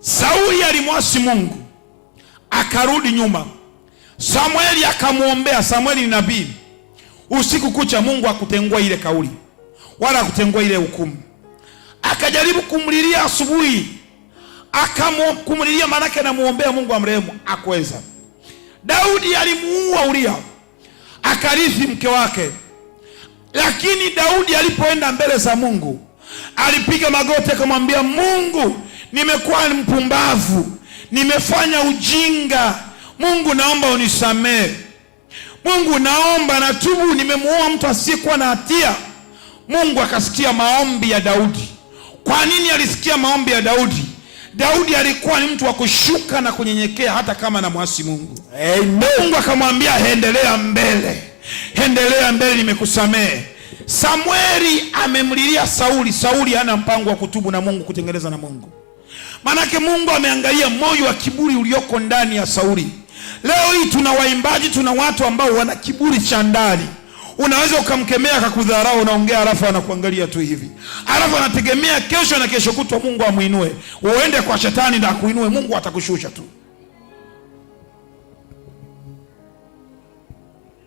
Sauli alimwasi Mungu, akarudi nyuma. Samueli akamuombea. Samueli ni nabii. Usiku kucha Mungu hakutengua ile kauli wala hakutengua ile hukumu. Akajaribu kumlilia asubuhi, kumlilia manake na muombea Mungu amrehemu, hakuweza. Daudi alimuua Uria, akarithi mke wake. Lakini Daudi alipoenda mbele za Mungu, alipiga magoti akamwambia Mungu, nimekuwa mpumbavu, nimefanya ujinga. Mungu naomba unisamehe. Mungu naomba natubu, nimemuoa mtu asiyekuwa na hatia. Mungu akasikia maombi ya Daudi. Kwa nini alisikia maombi ya Daudi? Daudi alikuwa ni mtu wa kushuka na kunyenyekea hata kama na mwasi Mungu. Amen. Mungu akamwambia endelea mbele. Endelea mbele, nimekusamehe. Samueli amemlilia Sauli. Sauli hana mpango wa kutubu na Mungu, kutengeneza na Mungu. Manake Mungu ameangalia moyo wa kiburi ulioko ndani ya Sauli. Leo hii tuna waimbaji, tuna watu ambao wana kiburi cha ndani. Unaweza ukamkemea akakudharau, unaongea alafu anakuangalia tu hivi. Alafu anategemea kesho na kesho kutwa Mungu amuinue. Uende kwa shetani na akuinue, Mungu atakushusha tu.